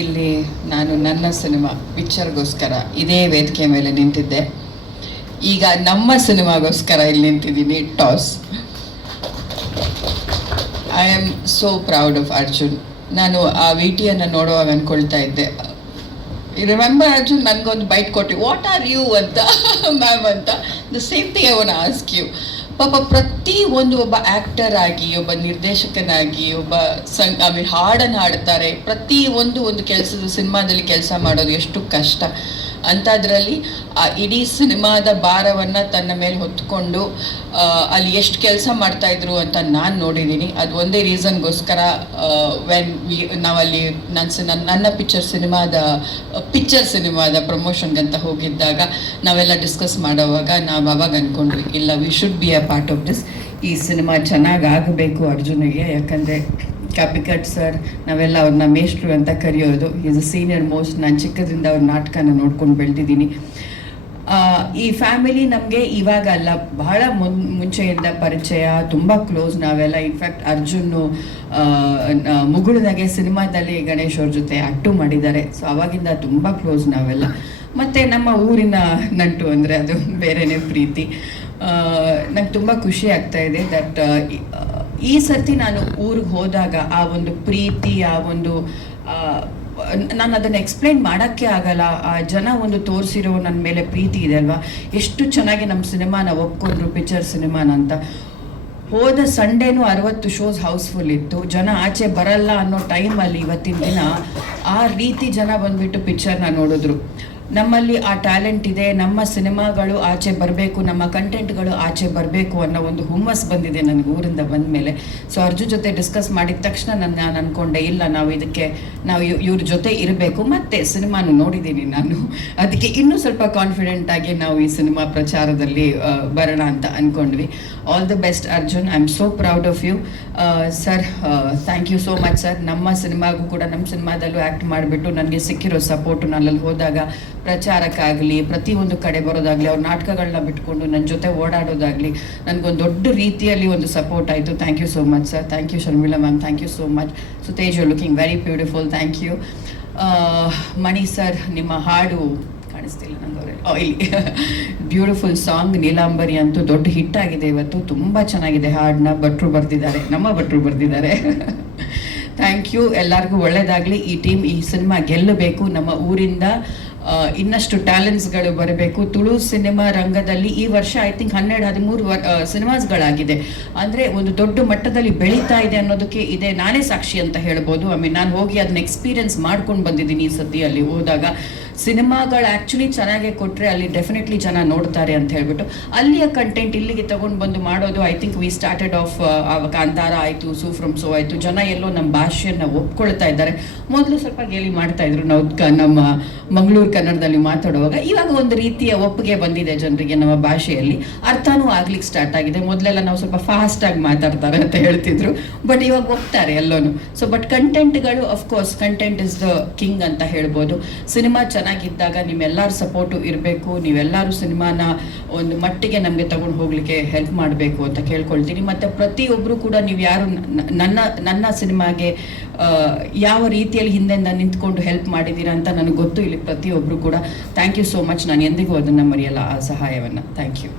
ಇಲ್ಲಿ ನಾನು ನನ್ನ ಸಿನಿಮಾ ಪಿಕ್ಚರ್ಗೋಸ್ಕರ ಇದೇ ವೇದಿಕೆ ಮೇಲೆ ನಿಂತಿದ್ದೆ. ಈಗ ನಮ್ಮ ಸಿನಿಮಾಗೋಸ್ಕರ ಇಲ್ಲಿ ನಿಂತಿದ್ದೀನಿ, ಟಾಸ್. I am so proud of Arjun. ನಾನು ಆ ವಿಟಿಯನ್ನು ನೋಡುವಾಗ ಅಂದ್ಕೊಳ್ತಾ ಇದ್ದೆ, ರಿಮೆಂಬರ್ ಅರ್ಜುನ್ ನನಗೊಂದು ಬೈಟ್ ಕೊಟ್ಟು ವಾಟ್ ಆರ್ ಯು ಅಂತ ಮ್ಯಾಮ್ ಅಂತ. The same thing I want to ask you. ಪಾಪ ಪ್ರತಿ ಒಬ್ಬ ಆ್ಯಕ್ಟರ್ ಆಗಿ, ಒಬ್ಬ ನಿರ್ದೇಶಕನಾಗಿ, ಒಬ್ಬ ಹಾಡನ್ನು ಹಾಡ್ತಾರೆ. ಪ್ರತಿ ಒಂದು ಕೆಲಸದ ಸಿನಿಮಾದಲ್ಲಿ ಕೆಲಸ ಮಾಡೋದು ಎಷ್ಟು ಕಷ್ಟ. ಅಂಥದ್ರಲ್ಲಿ ಆ ಇಡೀ ಸಿನಿಮಾದ ಭಾರವನ್ನು ತನ್ನ ಮೇಲೆ ಹೊತ್ಕೊಂಡು ಅಲ್ಲಿ ಎಷ್ಟು ಕೆಲಸ ಮಾಡ್ತಾಯಿದ್ರು ಅಂತ ನಾನು ನೋಡಿದ್ದೀನಿ. ಅದು ಒಂದೇ ರೀಸನ್ಗೋಸ್ಕರ ನಾವಲ್ಲಿ ನನ್ನ ಪಿಕ್ಚರ್ ಸಿನಿಮಾದ ಪ್ರಮೋಷನ್ಗಂತ ಹೋಗಿದ್ದಾಗ ನಾವೆಲ್ಲ ಡಿಸ್ಕಸ್ ಮಾಡೋವಾಗ ನಾವು ಅವಾಗ ಅಂದ್ಕೊಂಡ್ವಿ, ಇಲ್ಲ, we should be a part of this. ಈ ಸಿನಿಮಾ ಚೆನ್ನಾಗಿ ಆಗಬೇಕು ಅರ್ಜುನಿಗೆ. ಯಾಕಂದರೆ ಕಾಪಿಕಟ್ ಸರ್, ನಾವೆಲ್ಲ ಅವ್ರನ್ನ ಮೇಷ್ಟ್ರು ಅಂತ ಕರೆಯೋದು. Is a senior most. ನಾನು ಚಿಕ್ಕದ್ರಿಂದ ಅವ್ರ ನಾಟಕನ ನೋಡ್ಕೊಂಡು ಬೆಳೆದಿದ್ದೀನಿ. ಈ ಫ್ಯಾಮಿಲಿ ನಮಗೆ ಇವಾಗ ಅಲ್ಲ, ಬಹಳ ಮುಂಚೆಯಿಂದ ಪರಿಚಯ, ತುಂಬ ಕ್ಲೋಸ್ ನಾವೆಲ್ಲ. ಇನ್ಫ್ಯಾಕ್ಟ್ ಅರ್ಜುನ್ನು ಮುಗುಳುನಾಗೆ ಸಿನಿಮಾದಲ್ಲಿ ಗಣೇಶ್ ಅವ್ರ ಜೊತೆ ಆ್ಯಕ್ಟು ಮಾಡಿದ್ದಾರೆ. ಸೊ ಅವಾಗಿಂದ ತುಂಬ ಕ್ಲೋಸ್ ನಾವೆಲ್ಲ. ಮತ್ತು ನಮ್ಮ ಊರಿನ ನಂಟು ಅಂದರೆ ಅದು ಬೇರೆಯೇ ಪ್ರೀತಿ. ನಂಗೆ ತುಂಬ ಖುಷಿ ಆಗ್ತಾ ಇದೆ ದಟ್ ಈ ಸರ್ತಿ ನಾನು ಊರಿಗೆ ಹೋದಾಗ ಆ ಒಂದು ಪ್ರೀತಿ, ಆ ಒಂದು ನಾನು ಅದನ್ನು ಎಕ್ಸ್ಪ್ಲೈನ್ ಮಾಡೋಕ್ಕೆ ಆಗಲ್ಲ. ಆ ಜನ ಒಂದು ತೋರಿಸಿರೋ ನನ್ನ ಮೇಲೆ ಪ್ರೀತಿ ಇದೆ ಅಲ್ವಾ, ಎಷ್ಟು ಚೆನ್ನಾಗಿ ನಮ್ಮ ಸಿನಿಮಾನ ಒಪ್ಕೊಂಡ್ರು, ಪಿಕ್ಚರ್ ಸಿನಿಮಾನ ಅಂತ. ಹೋದ ಸಂಡೇನೂ 60 ಶೋಸ್ ಹೌಸ್ಫುಲ್ ಇತ್ತು. ಜನ ಆಚೆ ಬರಲ್ಲ ಅನ್ನೋ ಟೈಮಲ್ಲಿ ಇವತ್ತಿನ ದಿನ ಆ ರೀತಿ ಜನ ಬಂದುಬಿಟ್ಟು ಪಿಕ್ಚರ್ನ ನೋಡಿದ್ರು. ನಮ್ಮಲ್ಲಿ ಆ ಟ್ಯಾಲೆಂಟ್ ಇದೆ, ನಮ್ಮ ಸಿನಿಮಾಗಳು ಆಚೆ ಬರಬೇಕು, ನಮ್ಮ ಕಂಟೆಂಟ್ಗಳು ಆಚೆ ಬರಬೇಕು ಅನ್ನೋ ಒಂದು ಹುಮ್ಮಸ್ ಬಂದಿದೆ ನನಗೆ ಊರಿಂದ ಬಂದ ಮೇಲೆ. ಸೊ ಅರ್ಜುನ್ ಜೊತೆ ಡಿಸ್ಕಸ್ ಮಾಡಿದ ತಕ್ಷಣ ನಾನು ಅಂದ್ಕೊಂಡೆ, ಇಲ್ಲ, ನಾವು ಇವ್ರ ಜೊತೆ ಇರಬೇಕು. ಮತ್ತು ಸಿನಿಮಾನು ನೋಡಿದ್ದೀನಿ ನಾನು, ಅದಕ್ಕೆ ಇನ್ನೂ ಸ್ವಲ್ಪ ಕಾನ್ಫಿಡೆಂಟಾಗಿ ನಾವು ಈ ಸಿನಿಮಾ ಪ್ರಚಾರದಲ್ಲಿ ಬರೋಣ ಅಂತ ಅಂದ್ಕೊಂಡ್ವಿ. All the best Arjun. I am so proud of you sir. Thank you so much sir. ನಮ್ಮ ಸಿನಿಮಾಗೂ ಕೂಡ, ನಮ್ಮ ಸಿನಿಮಾದಲ್ಲೂ ಆ್ಯಕ್ಟ್ ಮಾಡಿಬಿಟ್ಟು ನನಗೆ ಸಿಕ್ಕಿರೋ ಸಪೋರ್ಟು, ನನ್ನಲ್ಲಿ ಹೋದಾಗ ಪ್ರಚಾರಕ್ಕಾಗಲಿ, ಪ್ರತಿಯೊಂದು ಕಡೆ ಬರೋದಾಗಲಿ, ಅವ್ರ ನಾಟಕಗಳನ್ನ ಬಿಟ್ಕೊಂಡು ನನ್ನ ಜೊತೆ ಓಡಾಡೋದಾಗಲಿ, ನನಗೊಂದು ದೊಡ್ಡ ರೀತಿಯಲ್ಲಿ ಒಂದು ಸಪೋರ್ಟ್ ಆಯಿತು. Thank you so much sir. Thank you Sharmila ma'am, thank you so much. Sutej, you looking very beautiful. Thank you. Mani sir, ನಿಮ್ಮ ಹಾಡು ಕಾಣಿಸ್ತಿಲ್ಲ ನಂಗವ್ರೆ, ಇಲ್ಲಿ ಬ್ಯೂಟಿಫುಲ್ ಸಾಂಗ್ ನೀಲಾಂಬರಿ ಅಂತೂ ದೊಡ್ಡ ಹಿಟ್ ಆಗಿದೆ ಇವತ್ತು. ತುಂಬ ಚೆನ್ನಾಗಿದೆ ಹಾಡನ್ನ ನಮ್ಮ ಭಟ್ರು ಬರೆದಿದ್ದಾರೆ. Thank you. ಎಲ್ಲರಿಗೂ ಒಳ್ಳೆಯದಾಗಲಿ. ಈ ಟೀಮ್, ಈ ಸಿನಿಮಾ ಗೆಲ್ಲಬೇಕು. ನಮ್ಮ ಊರಿಂದ ಇನ್ನಷ್ಟು ಟ್ಯಾಲೆಂಟ್ಸ್ಗಳು ಬರಬೇಕು. ತುಳು ಸಿನಿಮಾ ರಂಗದಲ್ಲಿ ಈ ವರ್ಷ ಐ ಥಿಂಕ್ 12-13 ಸಿನಿಮಾಸ್ಗಳಾಗಿದೆ. ಅಂದರೆ ಒಂದು ದೊಡ್ಡ ಮಟ್ಟದಲ್ಲಿ ಬೆಳೀತಾ ಇದೆ ಅನ್ನೋದಕ್ಕೆ ಇದೆ ನಾನೇ ಸಾಕ್ಷಿ ಅಂತ ಹೇಳ್ಬೋದು. ನಾನು ಹೋಗಿ ಅದನ್ನ ಎಕ್ಸ್ಪೀರಿಯನ್ಸ್ ಮಾಡ್ಕೊಂಡು ಬಂದಿದ್ದೀನಿ ಈ ಸತಿ. ಅಲ್ಲಿ ಹೋದಾಗ ಸಿನಿಮಾಗಳು ಆ್ಯಕ್ಚುಲಿ ಚೆನ್ನಾಗೆ ಕೊಟ್ಟರೆ ಅಲ್ಲಿ ಡೆಫಿನೆಟ್ಲಿ ಜನ ನೋಡ್ತಾರೆ ಅಂತ ಹೇಳ್ಬಿಟ್ಟು ಅಲ್ಲಿಯ ಕಂಟೆಂಟ್ ಇಲ್ಲಿಗೆ ತೊಗೊಂಡು ಬಂದು ಮಾಡೋದು. I think we started of Kantara ಆಯಿತು, ಸೂ ಫ್ರಮ್ ಸೋ ಆಯಿತು. ಜನ ಎಲ್ಲೋ ನಮ್ಮ ಭಾಷೆಯನ್ನು ಒಪ್ಕೊಳ್ತಾ ಇದ್ದಾರೆ. ಮೊದಲು ಸ್ವಲ್ಪ ಗೇಲಿ ಮಾಡ್ತಾಯಿದ್ರು ನಾವು ನಮ್ಮ ಮಂಗಳೂರು ಕನ್ನಡದಲ್ಲಿ ಮಾತಾಡುವಾಗ. ಇವಾಗ ಒಂದು ರೀತಿಯ ಒಪ್ಪಿಗೆ ಬಂದಿದೆ ಜನರಿಗೆ ನಮ್ಮ ಭಾಷೆಯಲ್ಲಿ, ಅರ್ಥನೂ ಆಗ್ಲಿಕ್ಕೆ ಸ್ಟಾರ್ಟ್ ಆಗಿದೆ. ಮೊದಲೆಲ್ಲ ನಾವು ಸ್ವಲ್ಪ ಫಾಸ್ಟಾಗಿ ಮಾತಾಡ್ತಾರೆ ಅಂತ ಹೇಳ್ತಿದ್ರು, ಬಟ್ ಇವಾಗ ಒಪ್ತಾರೆ ಎಲ್ಲೋನು. ಸೊ ಬಟ್ ಕಂಟೆಂಟ್ಗಳು, of course content is the king ಅಂತ ಹೇಳ್ಬೋದು. ಸಿನಿಮಾ ಚೆನ್ನಾಗಿದ್ದಾಗ ನಿಮ್ಮೆಲ್ಲರ ಸಪೋರ್ಟು ಇರಬೇಕು. ನೀವೆಲ್ಲರೂ ಸಿನಿಮಾನ ಒಂದು ಮಟ್ಟಿಗೆ ನಮಗೆ ತಗೊಂಡು ಹೋಗ್ಲಿಕ್ಕೆ ಹೆಲ್ಪ್ ಮಾಡಬೇಕು ಅಂತ ಕೇಳ್ಕೊಳ್ತೀನಿ. ಮತ್ತು ಪ್ರತಿಯೊಬ್ಬರು ಕೂಡ ನೀವು ಯಾರು ನನ್ನ ಸಿನಿಮಾಗೆ ಯಾವ ರೀತಿಯಲ್ಲಿ ಹಿಂದೆಂದ ನಿಂತ್ಕೊಂಡು ಹೆಲ್ಪ್ ಮಾಡಿದ್ದೀರಾ ಅಂತ ನನಗೆ ಗೊತ್ತು. ಇಲ್ಲಿ ಪ್ರತಿಯೊಬ್ಬರು ಕೂಡ ಥ್ಯಾಂಕ್ ಯು ಸೋ ಮಚ್. ನಾನು ಎಂದಿಗೂ ಅದನ್ನು ಮರೆಯಲ್ಲ, ಆ ಸಹಾಯವನ್ನು. Thank you.